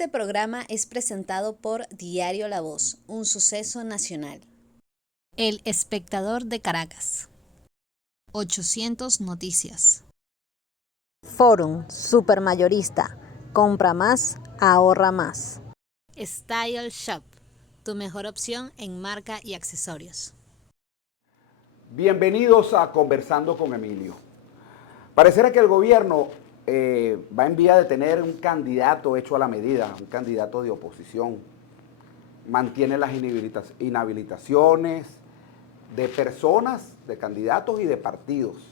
Este programa es presentado por Diario La Voz, un suceso nacional. El Espectador de Caracas. 800 Noticias. Forum Supermayorista. Compra más, ahorra más. Style Shop, tu mejor opción en marca y accesorios. Bienvenidos a Conversando con Emilio. Pareciera que el gobierno va en vía de tener un candidato hecho a la medida, un candidato de oposición. Mantiene las inhabilitaciones de personas, de candidatos y de partidos.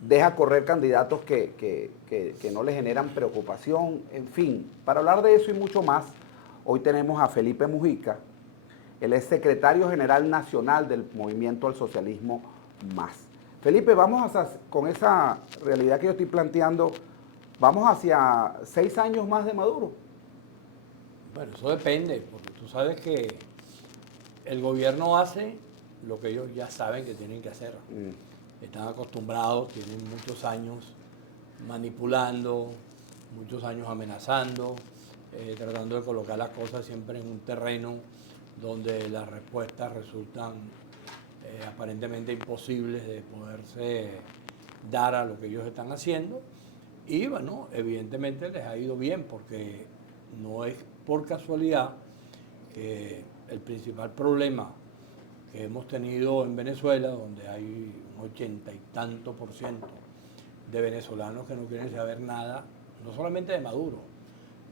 Deja correr candidatos que no le generan preocupación. En fin, para hablar de eso y mucho más, hoy tenemos a Felipe Mujica. Él es secretario general nacional del Movimiento al Socialismo Más. Felipe, con esa realidad que yo estoy planteando, ¿vamos hacia 6 años más de Maduro? Bueno, eso depende, porque tú sabes que el gobierno hace lo que ellos ya saben que tienen que hacer. Están acostumbrados, tienen muchos años manipulando, muchos años amenazando, tratando de colocar las cosas siempre en un terreno donde las respuestas resultan aparentemente imposibles de poderse dar a lo que ellos están haciendo. Y bueno, evidentemente les ha ido bien, porque no es por casualidad que el principal problema que hemos tenido en Venezuela, donde hay un 80 y tanto por ciento de venezolanos que no quieren saber nada, no solamente de Maduro,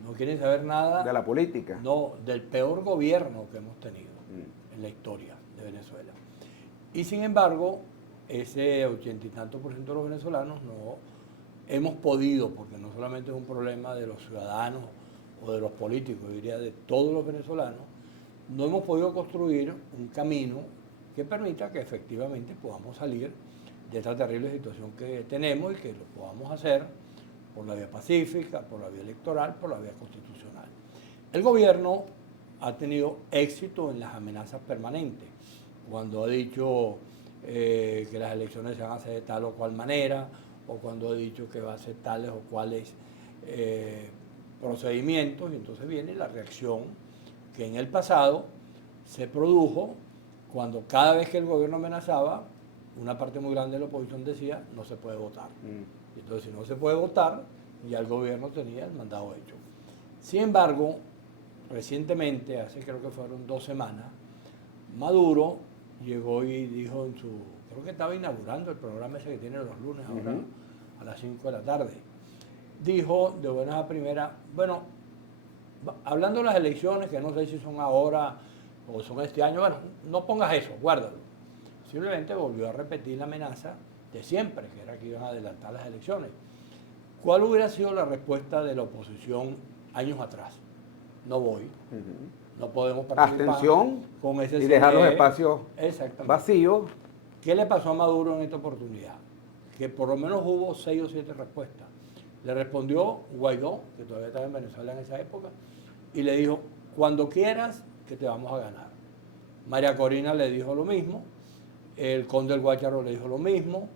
no quieren saber nada de la política. No, del peor gobierno que hemos tenido en la historia de Venezuela. Y sin embargo, ese 80 y tanto por ciento de los venezolanos no hemos podido, porque no solamente es un problema de los ciudadanos o de los políticos, diría de todos los venezolanos, no hemos podido construir un camino que permita que efectivamente podamos salir de esta terrible situación que tenemos y que lo podamos hacer por la vía pacífica, por la vía electoral, por la vía constitucional. El gobierno ha tenido éxito en las amenazas permanentes, cuando ha dicho que las elecciones se van a hacer de tal o cual manera, o cuando ha dicho que va a hacer tales o cuales procedimientos, y entonces viene la reacción que en el pasado se produjo cuando cada vez que el gobierno amenazaba, una parte muy grande de la oposición decía no se puede votar. Entonces, si no se puede votar, ya el gobierno tenía el mandado hecho. Sin embargo, recientemente, hace creo que fueron 2 semanas, Maduro llegó y dijo creo que estaba inaugurando el programa ese que tiene los lunes ahora a las 5 de la tarde, dijo de buenas a primeras, bueno, hablando de las elecciones, que no sé si son ahora o son este año, bueno, no pongas eso, guárdalo. Simplemente volvió a repetir la amenaza de siempre, que era que iban a adelantar las elecciones. ¿Cuál hubiera sido la respuesta de la oposición años atrás? No voy, no podemos participar. Abstención con ese y dejar los espacios vacíos. ¿Qué le pasó a Maduro en esta oportunidad? Que por lo menos hubo 6 o 7 respuestas. Le respondió Guaidó, que todavía estaba en Venezuela en esa época, y le dijo, cuando quieras que te vamos a ganar. María Corina le dijo lo mismo, el conde del Guácharo le dijo lo mismo,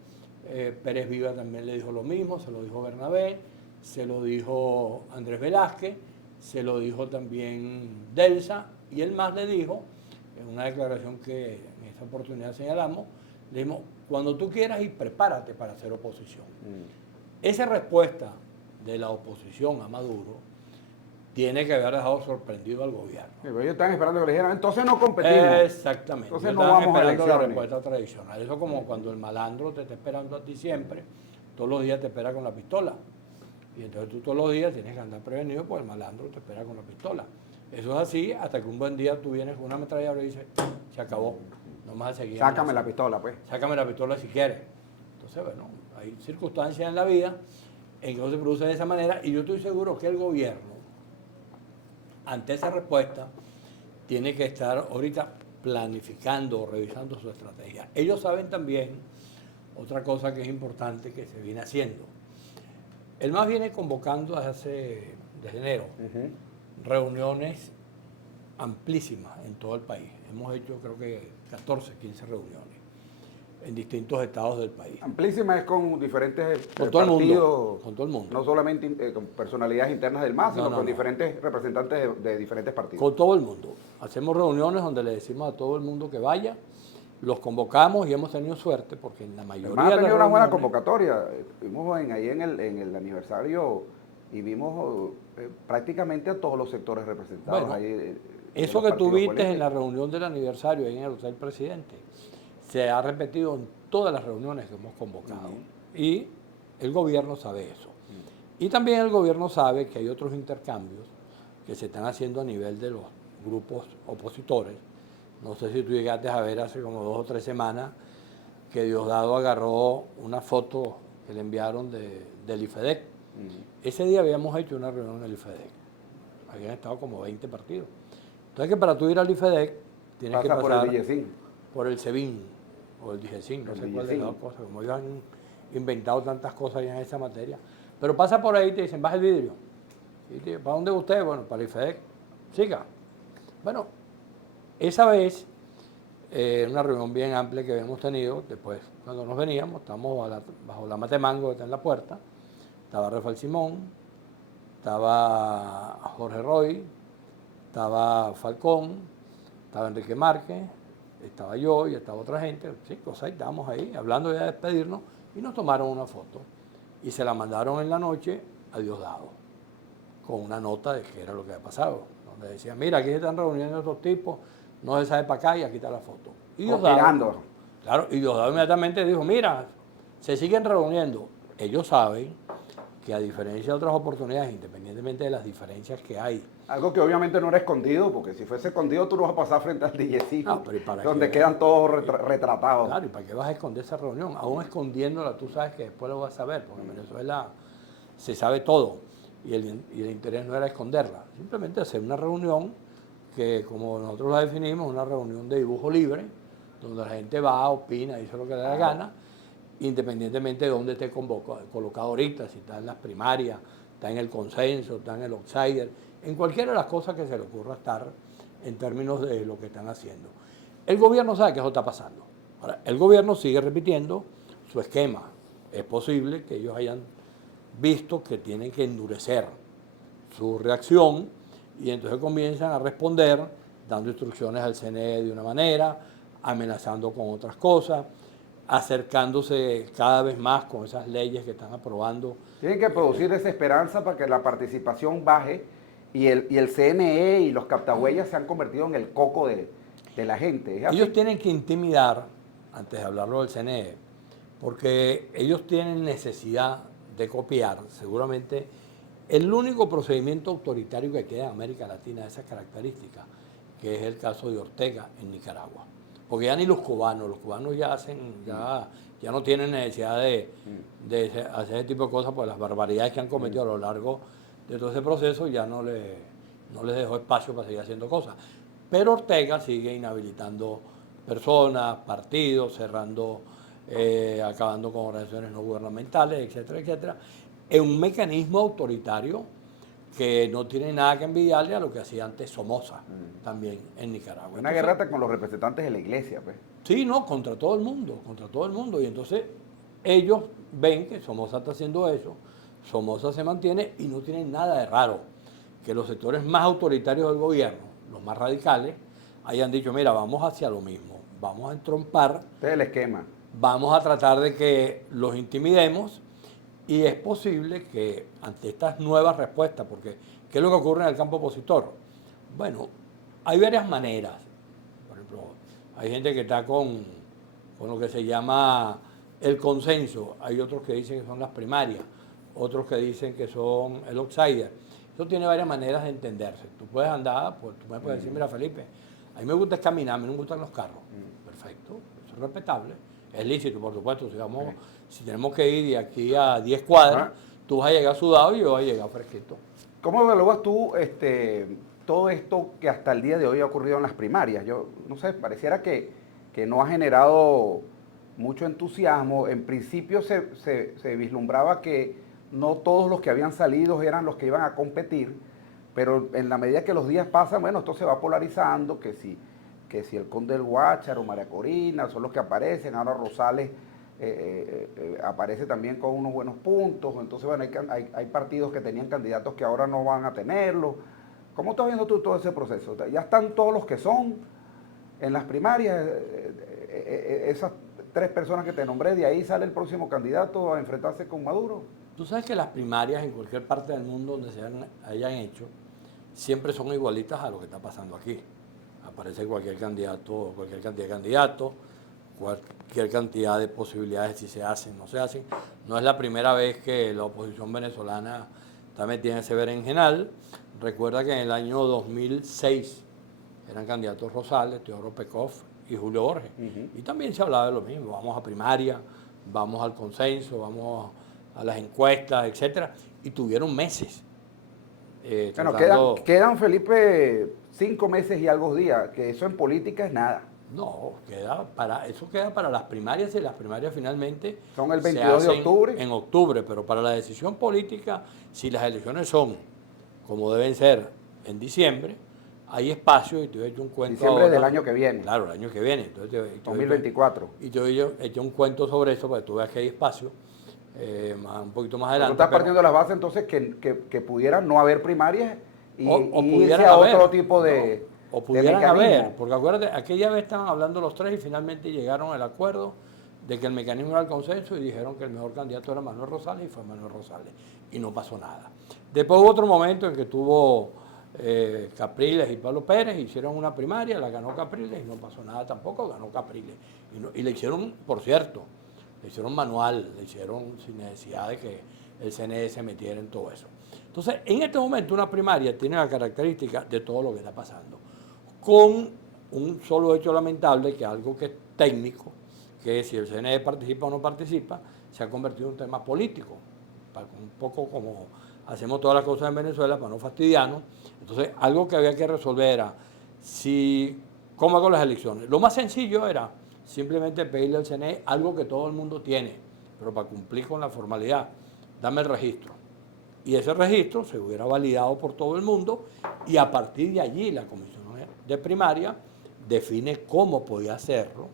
Pérez Viva también le dijo lo mismo, se lo dijo Bernabé, se lo dijo Andrés Velázquez, se lo dijo también Delsa, y él más le dijo, en una declaración que en esta oportunidad señalamos, le dijimos, cuando tú quieras y prepárate para hacer oposición. Esa respuesta de la oposición a Maduro tiene que haber dejado sorprendido al gobierno. Pero ellos están esperando que le dijeran, entonces no competimos. Exactamente. Entonces ellos no vamos a esperando la elecciones. respuesta tradicional. Eso como cuando el malandro te está esperando a ti siempre, todos los días te espera con la pistola. Y entonces tú todos los días tienes que andar prevenido porque el malandro te espera con la pistola. Eso es así hasta que un buen día tú vienes con una ametralladora y dices, se acabó, no más a seguir. Sácame la pistola, pues. Sácame la pistola si quieres. Entonces, bueno, hay circunstancias en la vida en que no se produce de esa manera, y yo estoy seguro que el gobierno, ante esa respuesta, tiene que estar ahorita planificando o revisando su estrategia. Ellos saben también otra cosa que es importante que se viene haciendo. El MAS viene convocando desde enero reuniones amplísimas en todo el país. Hemos hecho creo que 14, 15 reuniones. en distintos estados del país. Amplísima es con diferentes Con todo el partidos, mundo, con todo el mundo. no solamente con personalidades internas del MAS, sino No, con no. diferentes representantes de diferentes partidos. Con todo el mundo. Hacemos reuniones donde le decimos a todo el mundo que vaya, los convocamos y hemos tenido suerte porque en la El mayoría MAS ha de las tenido una buena reuniones- convocatoria. Estuvimos ahí en el aniversario y vimos prácticamente a todos los sectores representados. Bueno, ahí, de Eso los que tú partidos viste en políticos. la reunión del aniversario ahí en el Hotel Presidente, se ha repetido en todas las reuniones que hemos convocado. Y el gobierno sabe eso. Y también el gobierno sabe que hay otros intercambios que se están haciendo a nivel de los grupos opositores. No sé si tú llegaste a ver hace como 2 o 3 semanas que Diosdado agarró una foto que le enviaron del IFEDEC. Ese día habíamos hecho una reunión en el IFEDEC. Habían estado como 20 partidos. Entonces que para tú ir al IFEDEC tienes que Pasa pasar por el DIGESIN. por el SEBIN o el DIGESIN, no El sé cuál de las dos DIGESIN. cosas, como ellos han inventado tantas cosas ya en esa materia. Pero pasa por ahí y te dicen, baja el vidrio. Y te, ¿para dónde usted? Bueno, para el IFEDEC. Siga. Bueno, esa vez, una reunión bien amplia que habíamos tenido, después cuando nos veníamos, estábamos bajo la Matemango que está en la puerta, estaba Rafael Simón, estaba Jorge Roy, estaba Falcón, estaba Enrique Márquez, estaba yo y estaba otra gente, 5 o 6, estábamos ahí hablando ya de despedirnos y nos tomaron una foto y se la mandaron en la noche a Diosdado con una nota de qué era lo que había pasado, donde decía, mira, aquí se están reuniendo estos tipos, no se sabe para acá y aquí está la foto. Y Conspirando. claro, y Diosdado inmediatamente dijo, mira, se siguen reuniendo. Ellos saben que a diferencia de otras oportunidades, independientemente de las diferencias que hay, Algo que obviamente no era escondido, porque si fuese escondido tú no vas a pasar frente al DIGESIN, No, pero ¿y para donde qué? quedan todos retratados. claro, ¿y para qué vas a esconder esa reunión? Aún escondiéndola, tú sabes que después lo vas a saber, porque en Venezuela se sabe todo y el interés no era esconderla, simplemente hacer una reunión que, como nosotros la definimos, una reunión de dibujo libre, donde la gente va, opina, dice lo que le da la gana, independientemente de dónde esté colocado ahorita, si está en las primarias, está en el consenso, está en el outsider, en cualquiera de las cosas que se le ocurra estar en términos de lo que están haciendo. El gobierno sabe que eso está pasando. Ahora, el gobierno sigue repitiendo su esquema. Es posible que ellos hayan visto que tienen que endurecer su reacción y entonces comienzan a responder dando instrucciones al CNE de una manera, amenazando con otras cosas, acercándose cada vez más con esas leyes que están aprobando. Tienen que producir esa esperanza para que la participación baje y el CNE y los captahuellas se han convertido en el coco de la gente. ¿Es así? Ellos tienen que intimidar, antes de hablarlo del CNE, porque ellos tienen necesidad de copiar, seguramente, el único procedimiento autoritario que queda en América Latina de esas características, que es el caso de Ortega en Nicaragua. Porque ya ni los cubanos ya no tienen necesidad de hacer ese tipo de cosas, por las barbaridades que han cometido a lo largo de todo ese proceso ya no les dejó espacio para seguir haciendo cosas. Pero Ortega sigue inhabilitando personas, partidos, cerrando, acabando con organizaciones no gubernamentales, etcétera, etcétera, en un mecanismo autoritario que no tiene nada que envidiarle a lo que hacía antes Somoza, también en Nicaragua. Una guerra hasta con los representantes de la iglesia, pues. Sí, no, contra todo el mundo. Y entonces ellos ven que Somoza está haciendo eso, Somoza se mantiene y no tienen nada de raro que los sectores más autoritarios del gobierno, los más radicales, hayan dicho, mira, vamos hacia lo mismo, vamos a entrompar, Este es el esquema. vamos a tratar de que los intimidemos y es posible que ante estas nuevas respuestas, porque ¿qué es lo que ocurre en el campo opositor? Bueno, hay varias maneras. Por ejemplo, hay gente que está con lo que se llama el consenso, hay otros que dicen que son las primarias, otros que dicen que son el outsider. Eso tiene varias maneras de entenderse. Tú puedes andar, pues tú me puedes decir, mira Felipe, a mí me gusta caminar, a mí no me gustan los carros. Perfecto, eso es respetable. Es lícito, por supuesto, si tenemos que ir de aquí a 10 cuadras, tú vas a llegar sudado y yo voy a llegar fresquito. ¿Cómo evalúas tú todo esto que hasta el día de hoy ha ocurrido en las primarias? Yo no sé, pareciera que no ha generado mucho entusiasmo. En principio se vislumbraba que no todos los que habían salido eran los que iban a competir, pero en la medida que los días pasan, bueno, esto se va polarizando, que si que si el Conde del Guácharo, María Corina, son los que aparecen, ahora Rosales aparece también con unos buenos puntos, entonces bueno, hay partidos que tenían candidatos que ahora no van a tenerlo. ¿Cómo estás viendo tú todo ese proceso? Ya están todos los que son en las primarias, esas 3 personas que te nombré, de ahí sale el próximo candidato a enfrentarse con Maduro. Tú sabes que las primarias en cualquier parte del mundo donde se hayan hecho, siempre son igualitas a lo que está pasando aquí. Aparece cualquier candidato, cualquier cantidad de candidatos, cualquier cantidad de posibilidades, si se hacen, no se hacen. No es la primera vez que la oposición venezolana está metida en ese berenjenal. Recuerda que en el año 2006 eran candidatos Rosales, Teodoro Pekov y Julio Borges. Y también se hablaba de lo mismo, vamos a primaria, vamos al consenso, vamos a las encuestas, etcétera. Y tuvieron meses. Bueno, quedan, Felipe, 5 meses y algo días, que eso en política es nada. No, eso queda para las primarias, y las primarias finalmente son el 22 de octubre. En octubre, pero para la decisión política, si las elecciones son como deben ser en diciembre, hay espacio, y te he hecho un cuento diciembre ahora, del año que viene. Claro, el año que viene. Entonces, 2024. Y te he hecho un cuento sobre eso para que tú veas que hay espacio, un poquito más adelante. Tú estás partiendo de las bases entonces que pudiera no haber primarias y pudiera irse a haber otro tipo de... O pudieran haber, porque acuérdate, aquella vez estaban hablando los 3 y finalmente llegaron al acuerdo de que el mecanismo era el consenso y dijeron que el mejor candidato era Manuel Rosales y fue Manuel Rosales. Y no pasó nada. Después hubo otro momento en que tuvo Capriles y Pablo Pérez, hicieron una primaria, la ganó Capriles y no pasó nada tampoco, ganó Capriles. Y le hicieron, por cierto, le hicieron manual, le hicieron sin necesidad de que el CNE se metiera en todo eso. Entonces, en este momento una primaria tiene la característica de todo lo que está pasando, con un solo hecho lamentable, que es algo que es técnico, que si el CNE participa o no participa, se ha convertido en un tema político, un poco como hacemos todas las cosas en Venezuela para no fastidiarnos. Entonces, algo que había que resolver era, ¿cómo hago las elecciones? Lo más sencillo era simplemente pedirle al CNE algo que todo el mundo tiene, pero para cumplir con la formalidad, dame el registro. Y ese registro se hubiera validado por todo el mundo, y a partir de allí la Comisión de Primaria define cómo podía hacerlo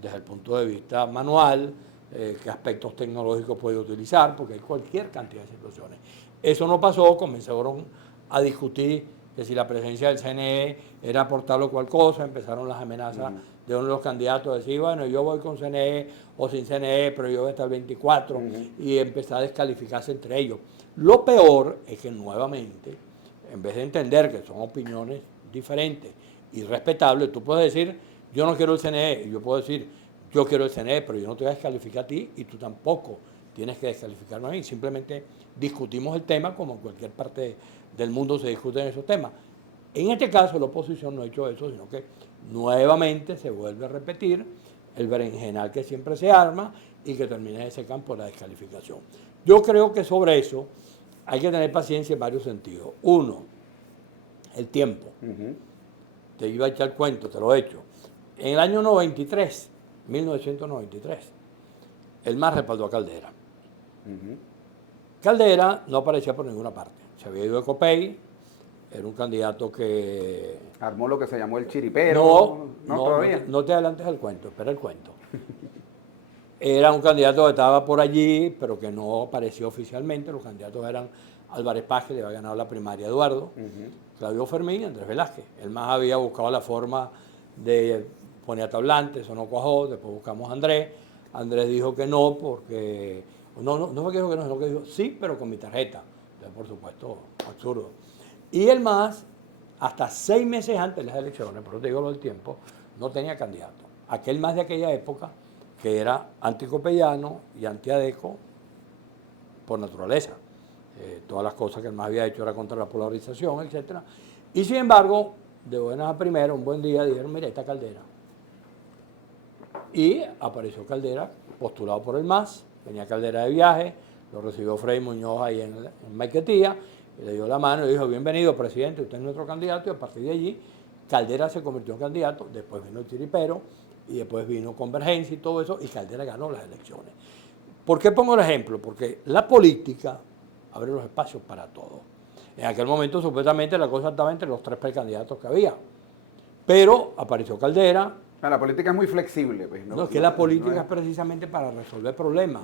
desde el punto de vista manual, qué aspectos tecnológicos puede utilizar, porque hay cualquier cantidad de situaciones. Eso no pasó, comenzaron a discutir que si la presencia del CNE era por tal o cual cosa, empezaron las amenazas de uno de los candidatos a decir, bueno, yo voy con CNE o sin CNE, pero yo voy hasta el 24, y empezar a descalificarse entre ellos. Lo peor es que nuevamente, en vez de entender que son opiniones diferentes y respetables, tú puedes decir, yo no quiero el CNE, y yo puedo decir, yo quiero el CNE, pero yo no te voy a descalificar a ti y tú tampoco tienes que descalificarme a mí. Simplemente discutimos el tema como en cualquier parte del mundo se discuten esos temas. En este caso la oposición no ha hecho eso, sino que nuevamente se vuelve a repetir el berenjenal que siempre se arma y que termina en ese campo de la descalificación. Yo creo que sobre eso hay que tener paciencia en varios sentidos. Uno, el tiempo. Te iba a echar el cuento, te lo he hecho. En el año 1993, el MAS respaldó a Caldera. Caldera no aparecía por ninguna parte. Se había ido de Copey, era un candidato que... Armó lo que se llamó el chiripero. No te adelantes al cuento, espera el cuento. Era un candidato que estaba por allí, pero que no apareció oficialmente. Los candidatos eran Álvarez Paz, que le había ganado la primaria a Eduardo, Claudio Fermín y Andrés Velázquez. El MAS había buscado la forma de poner a Tablante, eso no cuajó, después buscamos a Andrés. Andrés dijo que no, porque... No fue que dijo que no, sino que dijo sí, pero con mi tarjeta. Entonces, por supuesto, absurdo. Y el MAS, hasta 6 meses antes de las elecciones, por eso te digo lo del tiempo, no tenía candidato. Aquel MAS de aquella época, que era anticopeyano y antiadeco por naturaleza. Todas las cosas que el MAS había hecho era contra la polarización, etc. Y sin embargo, de buenas a primeras, un buen día dijeron, mira, esta Caldera. Y apareció Caldera, postulado por el MAS, venía Caldera de viaje, lo recibió Freddy Muñoz ahí en Maiquetía, le dio la mano y dijo, bienvenido, presidente, usted es nuestro candidato, y a partir de allí, Caldera se convirtió en candidato, después vino el Chiripero, y después vino Convergencia y todo eso, y Caldera ganó las elecciones. ¿Por qué pongo el ejemplo? Porque la política abre los espacios para todo. En aquel momento, supuestamente, la cosa estaba entre los 3 precandidatos que había. Pero apareció Caldera. La política es muy flexible. Pues, No, es que la política es precisamente para resolver problemas.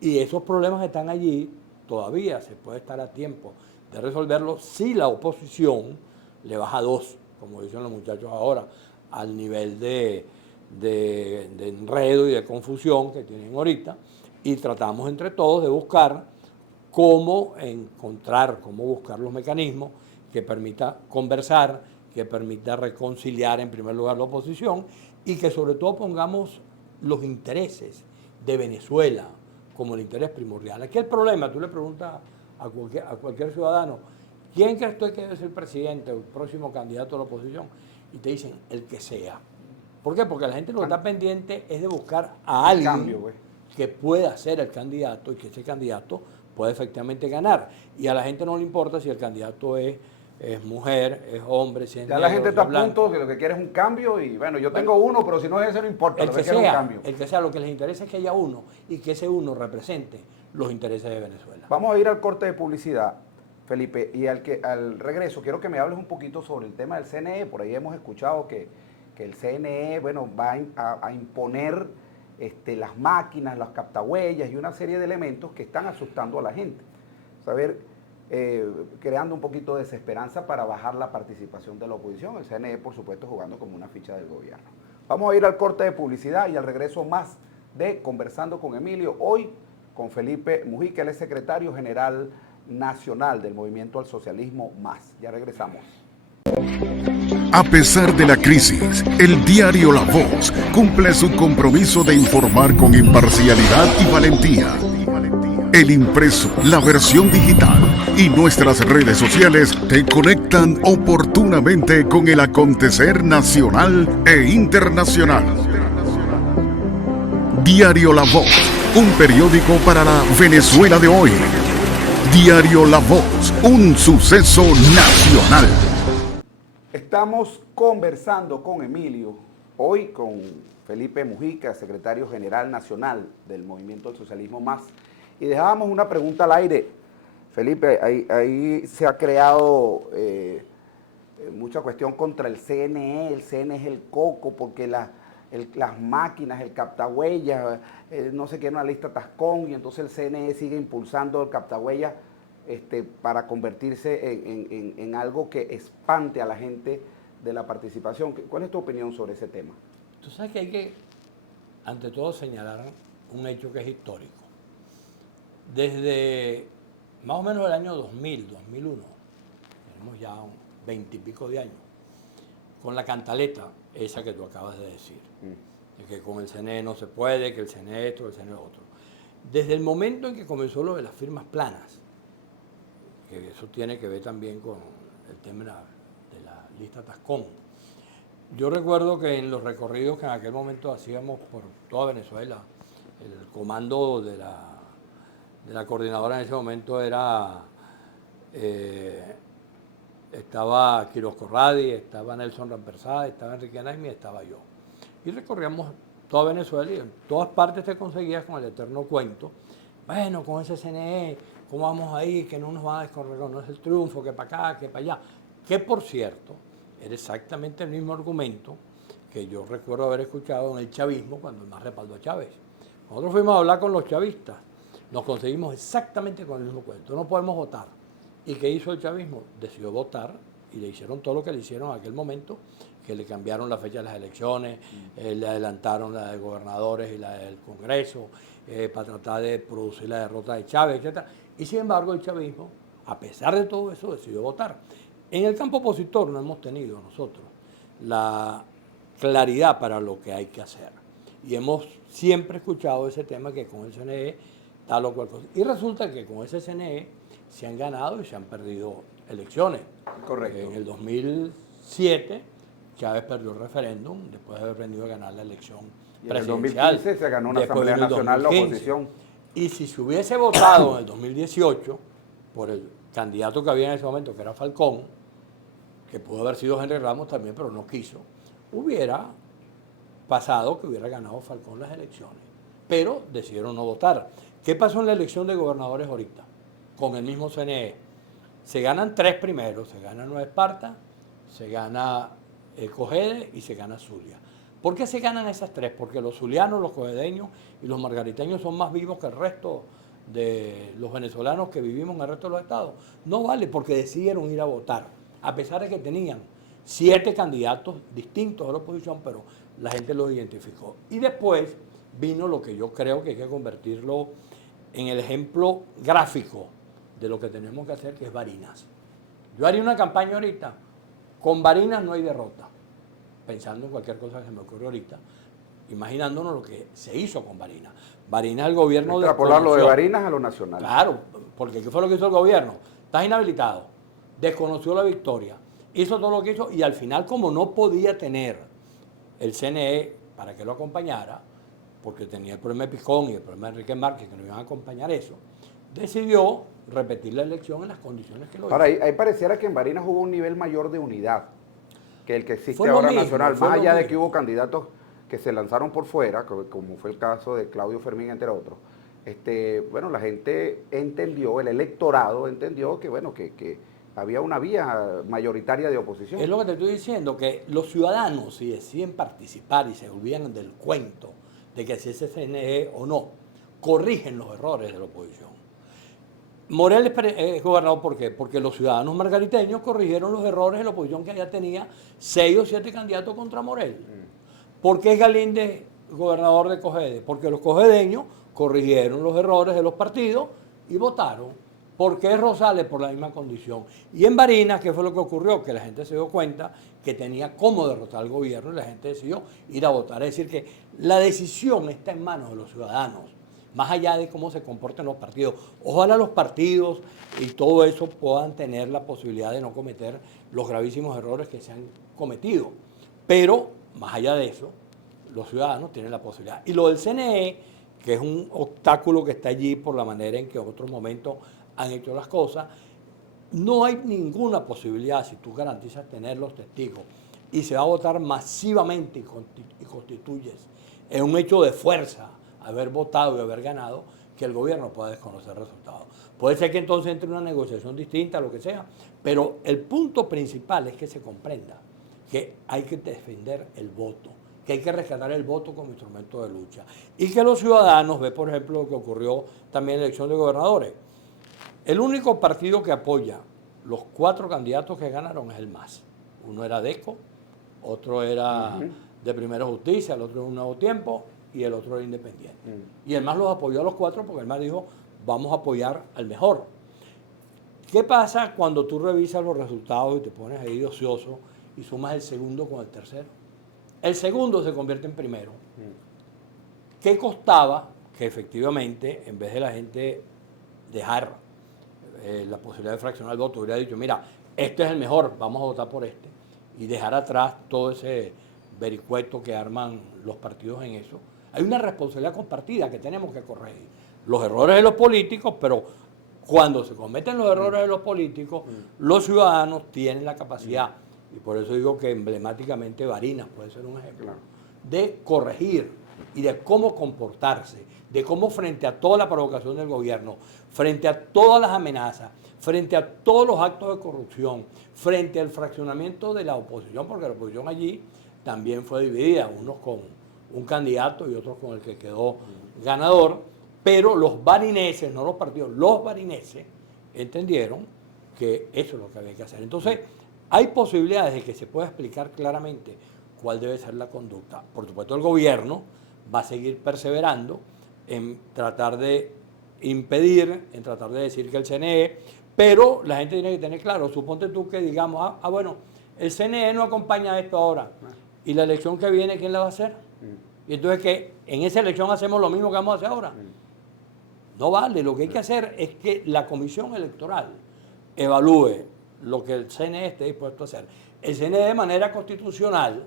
Y esos problemas están allí, todavía se puede estar a tiempo de resolverlos si la oposición le baja 2, como dicen los muchachos ahora, al nivel de enredo y de confusión que tienen ahorita, y tratamos entre todos de buscar cómo buscar los mecanismos que permita conversar, que permita reconciliar en primer lugar la oposición y que sobre todo pongamos los intereses de Venezuela como el interés primordial. Aquí el problema, tú le preguntas a cualquier ciudadano, ¿quién crees tú que debe ser el presidente o el próximo candidato a la oposición? Y te dicen, el que sea. ¿Por qué? Porque la gente lo que está pendiente es de buscar a alguien que pueda ser el candidato y que ese candidato pueda efectivamente ganar. Y a la gente no le importa si el candidato es mujer, es hombre, si es ya negro, la gente si está es a blanco. punto que lo que quiere es un cambio y bueno, yo tengo uno, pero si no es ese no importa, El lo que quiero es un sea, cambio. el que sea, lo que les interesa es que haya uno y que ese uno represente los intereses de Venezuela. Vamos a ir al corte de publicidad, Felipe, y al regreso quiero que me hables un poquito sobre el tema del CNE. Por ahí hemos escuchado que el CNE, bueno, va a imponer las máquinas, las captahuellas y una serie de elementos que están asustando a la gente. Saber, creando un poquito de desesperanza para bajar la participación de la oposición. El CNE, por supuesto, jugando como una ficha del gobierno. Vamos a ir al corte de publicidad y al regreso más de Conversando con Emilio. Hoy con Felipe Mujica, él es secretario general nacional del Movimiento al Socialismo Más. Ya regresamos. A pesar de la crisis, el diario La Voz cumple su compromiso de informar con imparcialidad y valentía. El impreso, la versión digital y nuestras redes sociales te conectan oportunamente con el acontecer nacional e internacional. Diario La Voz, un periódico para la Venezuela de hoy. Diario La Voz, un suceso nacional. Estamos conversando con Emilio, hoy con Felipe Mujica, secretario general nacional del Movimiento del Socialismo Más. Y dejábamos una pregunta al aire. Felipe, ahí se ha creado mucha cuestión contra el CNE. El CNE es el coco porque las máquinas, el captahuellas, no sé qué, una lista Tascón, y entonces el CNE sigue impulsando el captahuellas para convertirse en algo que espante a la gente de la participación. ¿Cuál es tu opinión sobre ese tema? Tú sabes que hay que, ante todo, señalar un hecho que es histórico. Desde más o menos el año 2000, 2001, tenemos ya 20 y pico de años, con la cantaleta esa que tú acabas de decir, de que con el CNE no se puede, que el CNE esto, el CNE otro. Desde el momento en que comenzó lo de las firmas planas, que eso tiene que ver también con el tema de la lista Tascón. Yo recuerdo que en los recorridos que en aquel momento hacíamos por toda Venezuela, el comando de la coordinadora en ese momento estaba Quiroz Corradi, estaba Nelson Rampersad, estaba Enrique Naimi y estaba yo. Y recorríamos toda Venezuela y en todas partes te conseguías con el eterno cuento. Bueno, con ese CNE, ¿cómo vamos ahí? Que no nos van a reconocer el triunfo, que para acá, que para allá. Que por cierto, era exactamente el mismo argumento que yo recuerdo haber escuchado en el chavismo cuando más respaldó a Chávez. Nosotros fuimos a hablar con los chavistas, nos conseguimos exactamente con el mismo cuento. No podemos votar. ¿Y qué hizo el chavismo? Decidió votar y le hicieron todo lo que le hicieron en aquel momento, que le cambiaron la fecha de las elecciones, le adelantaron la de gobernadores y la del Congreso, para tratar de producir la derrota de Chávez, etc. Y sin embargo el chavismo, a pesar de todo eso, decidió votar. En el campo opositor no hemos tenido nosotros la claridad para lo que hay que hacer. Y hemos siempre escuchado ese tema que con el CNE tal o cual cosa. Y resulta que con ese CNE se han ganado y se han perdido elecciones. Correcto. En el 2007 Chávez perdió el referéndum después de haber venido a ganar la elección presidencial. En el 2015 se ganó una Después Asamblea vino el Nacional la 2015. oposición. Y si se hubiese votado en el 2018 por el candidato que había en ese momento, que era Falcón, que pudo haber sido Henry Ramos también, pero no quiso, hubiera pasado que hubiera ganado Falcón las elecciones. Pero decidieron no votar. ¿Qué pasó en la elección de gobernadores ahorita? Con el mismo CNE. Se ganan 3 primeros, se gana Nueva Esparta, se gana Cogede y se gana Zulia. ¿Por qué se ganan esas tres? Porque los zulianos, los cogedeños y los margariteños son más vivos que el resto de los venezolanos que vivimos en el resto de los estados. No vale, porque decidieron ir a votar, a pesar de que tenían 7 candidatos distintos de la oposición, pero la gente los identificó. Y después vino lo que yo creo que hay que convertirlo en el ejemplo gráfico de lo que tenemos que hacer, que es Barinas. Yo haría una campaña ahorita, con Barinas no hay derrota, pensando en cualquier cosa que se me ocurrió ahorita, imaginándonos lo que se hizo con Barinas. Barinas, el gobierno de... Extrapolar lo de Barinas a lo nacional. Claro, porque ¿qué fue lo que hizo el gobierno? Estás inhabilitado, desconoció la victoria, hizo todo lo que hizo y al final, como no podía tener el CNE para que lo acompañara, porque tenía el problema de Picón y el problema de Enrique Márquez, que no iban a acompañar eso, decidió repetir la elección en las condiciones que lo hizo. Ahora, ahí pareciera que en Barinas hubo un nivel mayor de unidad que el que existe Fue lo ahora mismo, nacional, fue más lo allá de mismo. que hubo candidatos que se lanzaron por fuera, como fue el caso de Claudio Fermín, entre otros. Bueno, la gente entendió, el electorado entendió que, bueno, que había una vía mayoritaria de oposición. Es lo que te estoy diciendo, que los ciudadanos, si deciden participar y se olvidan del cuento de que si ese CNE o no, corrigen los errores de la oposición. Morel es gobernador, ¿por qué? Porque los ciudadanos margariteños corrigieron los errores de la oposición que ya tenía 6 o 7 candidatos contra Morel. ¿Por qué es Galíndez gobernador de Cogede? Porque los cogedeños corrigieron los errores de los partidos y votaron. ¿Por qué Rosales? Por la misma condición. Y en Barinas, ¿qué fue lo que ocurrió? Que la gente se dio cuenta que tenía cómo derrotar al gobierno y la gente decidió ir a votar. Es decir, que la decisión está en manos de los ciudadanos, más allá de cómo se comporten los partidos. Ojalá los partidos y todo eso puedan tener la posibilidad de no cometer los gravísimos errores que se han cometido. Pero, más allá de eso, los ciudadanos tienen la posibilidad. Y lo del CNE, que es un obstáculo que está allí por la manera en que en otros momentos han hecho las cosas, no hay ninguna posibilidad, si tú garantizas tener los testigos y se va a votar masivamente y constituyes en un hecho de fuerza haber votado y haber ganado, que el gobierno pueda desconocer resultados. Puede ser que entonces entre una negociación distinta, lo que sea, pero el punto principal es que se comprenda que hay que defender el voto, que hay que rescatar el voto como instrumento de lucha y que los ciudadanos, ve por ejemplo lo que ocurrió también en la elección de gobernadores. El único partido que apoya los 4 candidatos que ganaron es el MAS. Uno era DECO, otro era de Primera Justicia, el otro era Un Nuevo Tiempo y el otro era Independiente. Y el MAS los apoyó a los 4 porque el MAS dijo, vamos a apoyar al mejor. ¿Qué pasa cuando tú revisas los resultados y te pones ahí de ocioso y sumas el segundo con el tercero? El segundo se convierte en primero. ¿Qué costaba que efectivamente, en vez de la gente dejar la posibilidad de fraccionar el voto, hubiera dicho, mira, este es el mejor, vamos a votar por este, y dejar atrás todo ese vericueto que arman los partidos en eso? Hay una responsabilidad compartida que tenemos que corregir. Los errores de los políticos, pero cuando se cometen los errores de los políticos, los ciudadanos tienen la capacidad, y por eso digo que emblemáticamente Barinas puede ser un ejemplo, de corregir y de cómo comportarse, de cómo frente a toda la provocación del gobierno, frente a todas las amenazas, frente a todos los actos de corrupción, frente al fraccionamiento de la oposición, porque la oposición allí también fue dividida, unos con un candidato y otros con el que quedó ganador, pero los barineses, no los partidos, los barineses entendieron que eso es lo que había que hacer. Entonces, hay posibilidades de que se pueda explicar claramente cuál debe ser la conducta. Por supuesto, el gobierno va a seguir perseverando en tratar de impedir, en tratar de decir que el CNE, pero la gente tiene que tener claro, suponte tú que digamos, bueno, el CNE no acompaña esto ahora, y la elección que viene, ¿quién la va a hacer? Y entonces que en esa elección hacemos lo mismo que vamos a hacer ahora. No vale, lo que hay que hacer es que la comisión electoral evalúe lo que el CNE esté dispuesto a hacer. El CNE de manera constitucional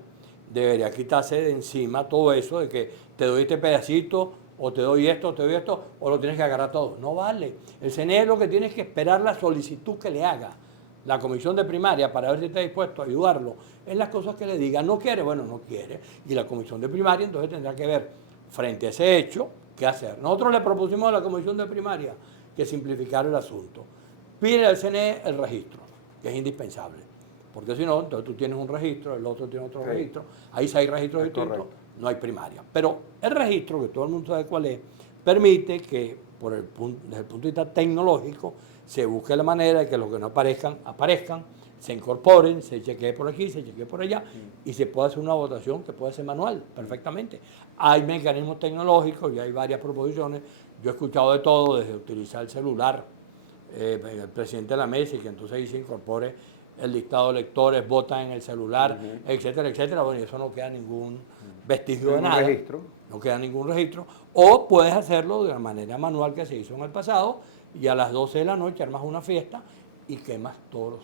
debería quitarse de encima todo eso de que te doy este pedacito, o te doy esto, o lo tienes que agarrar todo. No vale. El CNE lo que tiene es que esperar la solicitud que le haga la comisión de primaria para ver si está dispuesto a ayudarlo en las cosas que le diga. No quiere, bueno, no quiere. Y la comisión de primaria entonces tendrá que ver frente a ese hecho qué hacer. Nosotros le propusimos a la comisión de primaria que simplificara el asunto. Pide al CNE el registro, que es indispensable. Porque si no, entonces tú tienes un registro, el otro tiene otro Sí. registro, ahí si hay registros Es distintos, correcto. no hay primaria. Pero el registro, que todo el mundo sabe cuál es, permite que desde el punto de vista tecnológico se busque la manera de que los que no aparezcan, aparezcan, se incorporen, se chequee por aquí, se chequee por allá, y se puede hacer una votación que puede ser manual, perfectamente. Hay mecanismos tecnológicos y hay varias proposiciones. Yo he escuchado de todo, desde utilizar el celular, el presidente de la mesa, y que entonces ahí se incorpore el listado de electores, votan en el celular, etcétera, etcétera. Bueno, y eso no queda ningún vestigio de Ningún nada. registro. No queda ningún registro. O puedes hacerlo de la manera manual que se hizo en el pasado, y a las 12 de la noche armas una fiesta y quemas todas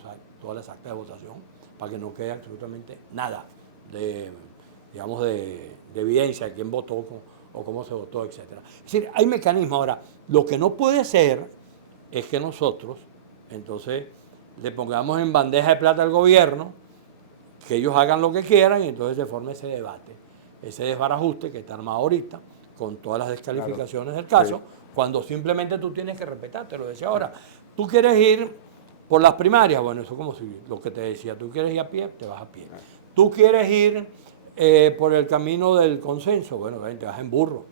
las actas de votación para que no quede absolutamente nada de, digamos, de evidencia de quién votó o cómo se votó, etcétera. Es decir, hay mecanismos. Ahora, lo que no puede ser es que nosotros, entonces, le pongamos en bandeja de plata al gobierno, que ellos hagan lo que quieran, y entonces se forme ese debate, ese desbarajuste que está armado ahorita, con todas las descalificaciones del caso, Sí. cuando simplemente tú tienes que respetar, te lo decía ahora. Tú quieres ir por las primarias, bueno, eso como si lo que te decía, tú quieres ir a pie, te vas a pie. Tú quieres ir por el camino del consenso, bueno, ven, te vas en burro,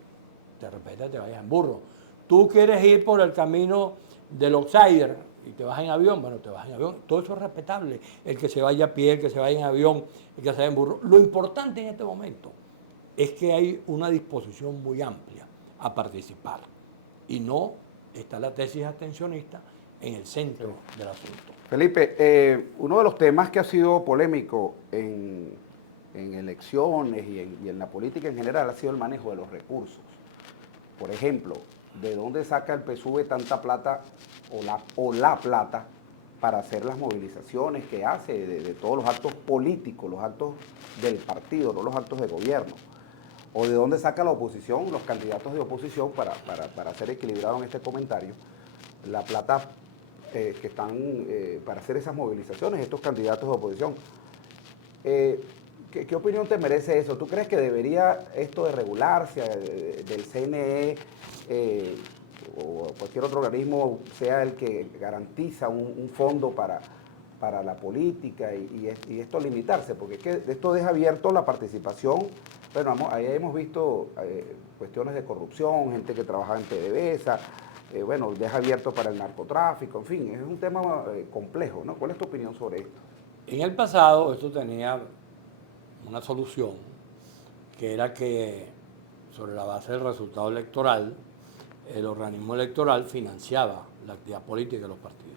te respeta, te vayas en burro. Tú quieres ir por el camino del outsider y te vas en avión, bueno, te vas en avión. Todo eso es respetable. El que se vaya a pie, el que se vaya en avión, el que se vaya en burro. Lo importante en este momento es que hay una disposición muy amplia a participar y no está la tesis abstencionista en el centro del asunto. Felipe, uno de los temas que ha sido polémico en elecciones y en la política en general ha sido el manejo de los recursos. Por ejemplo, ¿de dónde saca el PSUV tanta plata o la plata para hacer las movilizaciones que hace de todos los actos políticos, los actos del partido, no los actos de gobierno? ¿O de dónde saca la oposición, los candidatos de oposición, para ser equilibrado en este comentario, la plata que están para hacer esas movilizaciones, estos candidatos de oposición? ¿Qué opinión te merece eso? ¿Tú crees que debería esto de regularse del CNE o cualquier otro organismo sea el que garantiza un fondo para la política y esto limitarse? Porque es que esto deja abierto la participación. Bueno, ahí hemos visto cuestiones de corrupción, gente que trabaja en PDVSA, bueno, deja abierto para el narcotráfico, en fin, es un tema complejo, ¿no? ¿Cuál es tu opinión sobre esto? En el pasado esto tenía una solución, que era que sobre la base del resultado electoral, el organismo electoral financiaba la actividad política de los partidos.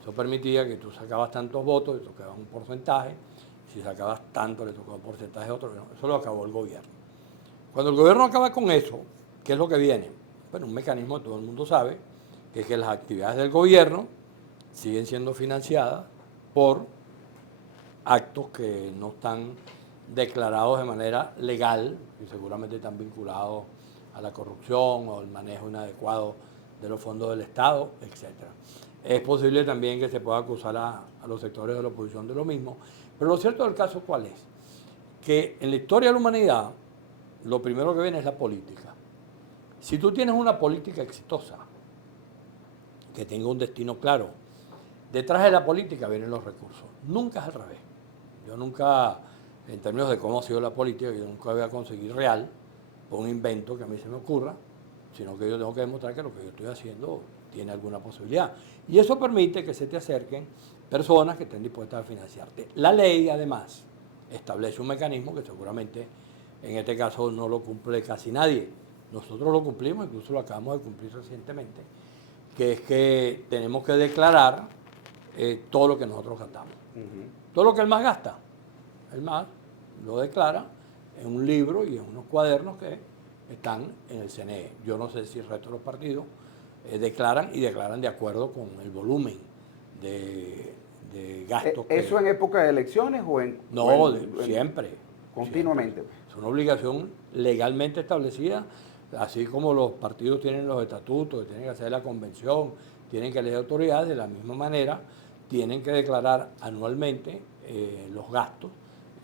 Eso permitía que tú sacabas tantos votos, le tocabas un porcentaje, si sacabas tanto le tocaba un porcentaje a otro. Eso lo acabó el gobierno. Cuando el gobierno acaba con eso, ¿qué es lo que viene? Bueno, un mecanismo que todo el mundo sabe, que es que las actividades del gobierno siguen siendo financiadas por actos que no están declarados de manera legal y seguramente están vinculados a la corrupción o al manejo inadecuado de los fondos del Estado, etc. Es posible también que se pueda acusar a los sectores de la oposición de lo mismo, pero lo cierto del caso, ¿cuál es? Que en la historia de la humanidad, lo primero que viene es la política. Si tú tienes una política exitosa, que tenga un destino claro, detrás de la política vienen los recursos. Nunca es al revés. Yo nunca, en términos de cómo ha sido la política, yo nunca voy a conseguir real un invento que a mí se me ocurra, sino que yo tengo que demostrar que lo que yo estoy haciendo tiene alguna posibilidad. Y eso permite que se te acerquen personas que estén dispuestas a financiarte. La ley, además, establece un mecanismo que seguramente en este caso no lo cumple casi nadie. Nosotros lo cumplimos, incluso lo acabamos de cumplir recientemente, que es que tenemos que declarar todo lo que nosotros gastamos. Todo lo que el MAS gasta, el MAS lo declara en un libro y en unos cuadernos que están en el CNE. Yo no sé si el resto de los partidos declaran de acuerdo con el volumen de gastos. ¿Eso en época de elecciones o en...? No, siempre. Continuamente. Siempre. Es una obligación legalmente establecida, así como los partidos tienen los estatutos, tienen que hacer la convención, tienen que elegir autoridades, de la misma manera tienen que declarar anualmente los gastos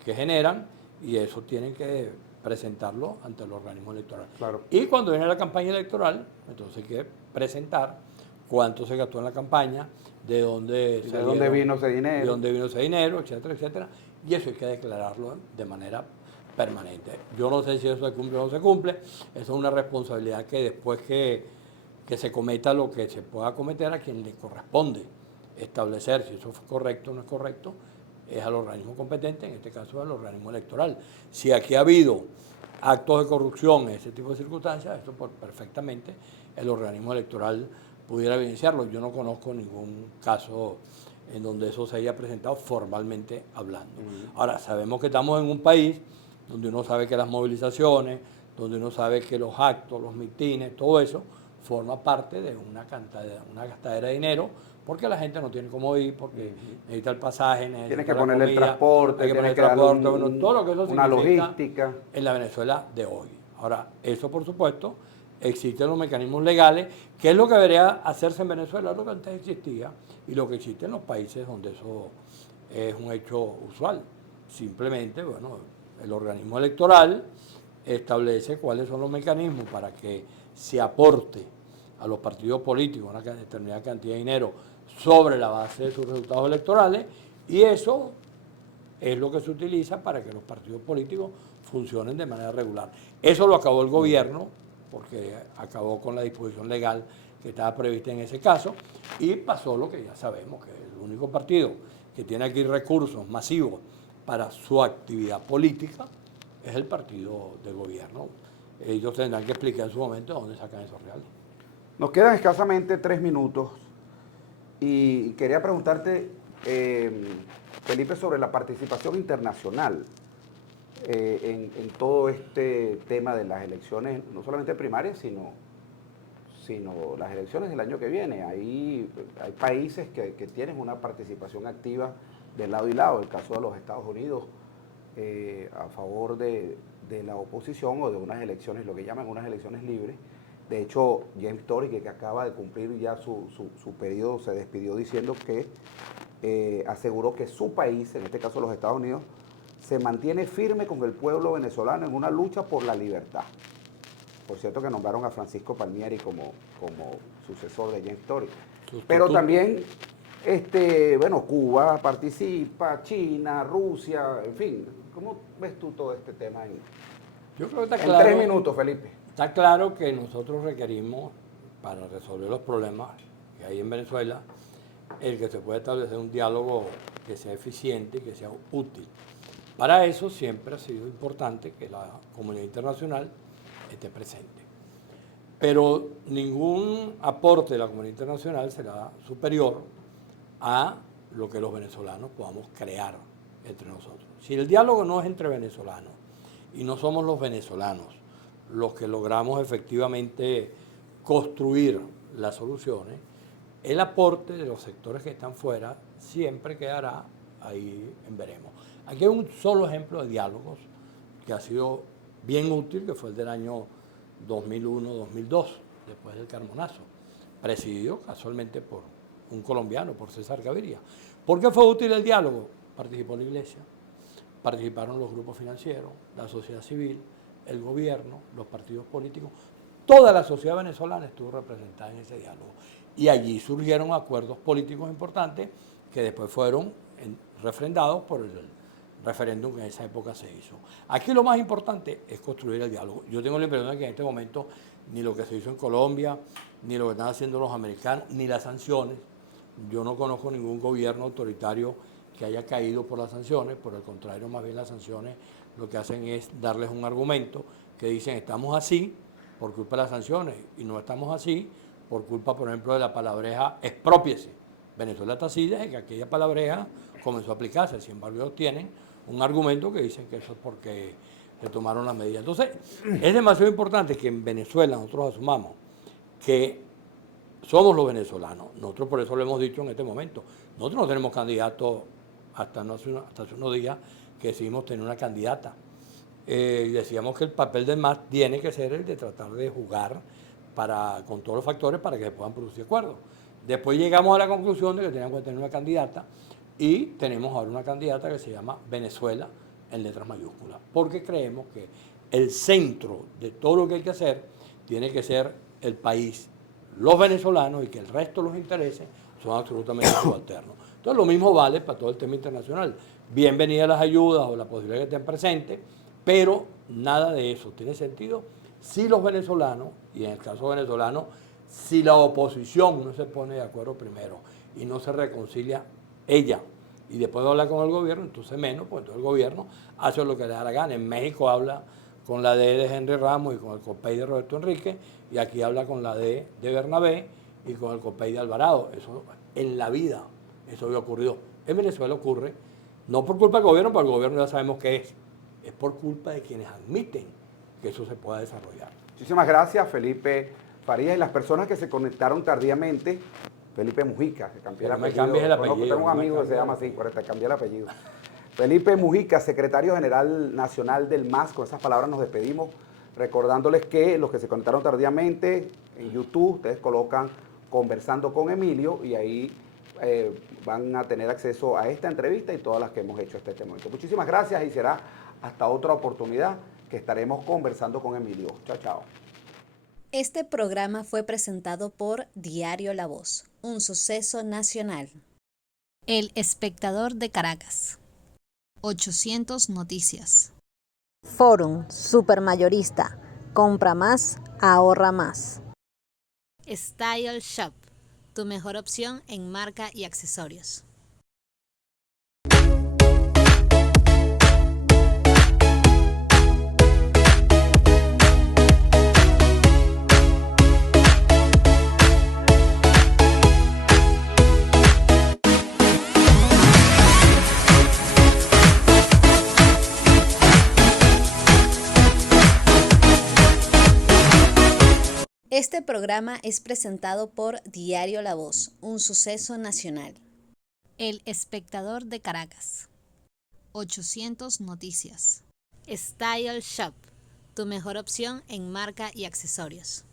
que generan y eso tienen que presentarlo ante el organismo electoral. Claro. Y cuando viene la campaña electoral, entonces hay que presentar cuánto se gastó en la campaña, de dónde vino ese dinero, de dónde vino ese dinero, etcétera, etcétera. Y eso hay que declararlo de manera permanente. Yo no sé si eso se cumple o no se cumple. Eso es una responsabilidad que después que se cometa lo que se pueda cometer, a quien le corresponde establecer si eso fue correcto o no es correcto, es al organismo competente, en este caso al organismo electoral. Si aquí ha habido actos de corrupción, ese tipo de circunstancias, esto perfectamente el organismo electoral pudiera evidenciarlo. Yo no conozco ningún caso en donde eso se haya presentado formalmente hablando. Ahora, sabemos que estamos en un país donde uno sabe que las movilizaciones, donde uno sabe que los actos, los mitines, todo eso forma parte de una gastadera de dinero, porque la gente no tiene cómo ir, porque necesita el pasaje, necesita tiene que la ponerle comida, el transporte, hay que poner el darle transporte, bueno, todo lo que eso una significa logística en la Venezuela de hoy. Ahora, eso por supuesto, existen los mecanismos legales, que es lo que debería hacerse en Venezuela, lo que antes existía, y lo que existe en los países donde eso es un hecho usual. Simplemente, bueno, el organismo electoral establece cuáles son los mecanismos para que se aporte a los partidos políticos una determinada cantidad de dinero sobre la base de sus resultados electorales, y eso es lo que se utiliza para que los partidos políticos funcionen de manera regular. Eso lo acabó el gobierno, porque acabó con la disposición legal que estaba prevista en ese caso, y pasó lo que ya sabemos, que el único partido que tiene aquí recursos masivos para su actividad política es el partido del gobierno. Ellos tendrán que explicar en su momento de dónde sacan esos reales. Nos quedan escasamente 3 minutos y quería preguntarte, Felipe, sobre la participación internacional en todo este tema de las elecciones, no solamente primarias, sino las elecciones del año que viene. Hay países que tienen una participación activa de lado y lado. El caso de los Estados Unidos, a favor de la oposición o de unas elecciones, lo que llaman unas elecciones libres. De hecho, James Tory, que acaba de cumplir ya su periodo, se despidió diciendo que aseguró que su país, en este caso los Estados Unidos, se mantiene firme con el pueblo venezolano en una lucha por la libertad. Por cierto que nombraron a Francisco Palmieri como sucesor de James Tory. Pero también, bueno, Cuba participa, China, Rusia, en fin. ¿Cómo ves tú todo este tema Yo creo que está en claro, 3 minutos, Felipe? Está claro que nosotros requerimos, para resolver los problemas que hay en Venezuela, el que se pueda establecer un diálogo que sea eficiente y que sea útil. Para eso siempre ha sido importante que la comunidad internacional esté presente. Pero ningún aporte de la comunidad internacional será superior a lo que los venezolanos podamos crear entre nosotros. Si el diálogo no es entre venezolanos y no somos los venezolanos los que logramos efectivamente construir las soluciones, el aporte de los sectores que están fuera siempre quedará ahí en veremos. Aquí hay un solo ejemplo de diálogos que ha sido bien útil, que fue el del año 2001-2002, después del Carmonazo, presidido casualmente por un colombiano, por César Gaviria. ¿Por qué fue útil el diálogo? Participó la iglesia, participaron los grupos financieros, la sociedad civil, el gobierno, los partidos políticos, toda la sociedad venezolana estuvo representada en ese diálogo. Y allí surgieron acuerdos políticos importantes que después fueron refrendados por el referéndum que en esa época se hizo. Aquí lo más importante es construir el diálogo. Yo tengo la impresión de que en este momento ni lo que se hizo en Colombia, ni lo que están haciendo los americanos, ni las sanciones. Yo no conozco ningún gobierno autoritario que haya caído por las sanciones. Por el contrario, más bien las sanciones lo que hacen es darles un argumento que dicen estamos así por culpa de las sanciones y no estamos así por culpa, por ejemplo, de la palabreja exprópiese. Venezuela está así desde que aquella palabreja comenzó a aplicarse. Sin embargo, ellos tienen un argumento que dicen que eso es porque se tomaron las medidas. Entonces, es demasiado importante que en Venezuela nosotros asumamos que somos los venezolanos. Nosotros por eso lo hemos dicho en este momento. Nosotros no tenemos candidato hasta hace unos días que decidimos tener una candidata. Y decíamos que el papel del MAS tiene que ser el de tratar de jugar con todos los factores para que se puedan producir acuerdos. Después llegamos a la conclusión de que teníamos que tener una candidata y tenemos ahora una candidata que se llama Venezuela en letras mayúsculas, porque creemos que el centro de todo lo que hay que hacer tiene que ser el país, los venezolanos y que el resto de los intereses son absolutamente subalternos. Entonces lo mismo vale para todo el tema internacional. Bienvenidas las ayudas o la posibilidad de que estén presentes, pero nada de eso tiene sentido si los venezolanos, y en el caso venezolano, si la oposición no se pone de acuerdo primero y no se reconcilia ella y después de hablar con el gobierno, entonces menos, pues entonces el gobierno hace lo que le da la gana. En México habla con la D de Henry Ramos y con el COPEI de Roberto Enrique, y aquí habla con la D de Bernabé y con el COPEI de Alvarado. Eso en la vida, eso había ocurrido. En Venezuela ocurre, no por culpa del gobierno, porque el gobierno ya sabemos qué es por culpa de quienes admiten que eso se pueda desarrollar. Muchísimas gracias, Felipe Farías, y las personas que se conectaron tardíamente. Felipe Mujica, que cambió el apellido. Cambies el apellido. Tengo un amigo que se llama así, por eso cambié el apellido. Felipe Mujica, secretario general nacional del MAS. Con esas palabras nos despedimos, recordándoles que los que se conectaron tardíamente en YouTube, ustedes colocan Conversando con Emilio y ahí van a tener acceso a esta entrevista y todas las que hemos hecho hasta este momento. Muchísimas gracias y será hasta otra oportunidad que estaremos conversando con Emilio. Chao, chao. Este programa fue presentado por Diario La Voz, un suceso nacional. El Espectador de Caracas. 800 Noticias. Forum Supermayorista. Compra más, ahorra más. Style Shop, tu mejor opción en marca y accesorios. Este programa es presentado por Diario La Voz, un suceso nacional. El Espectador de Caracas. 800 Noticias. Style Shop, tu mejor opción en marca y accesorios.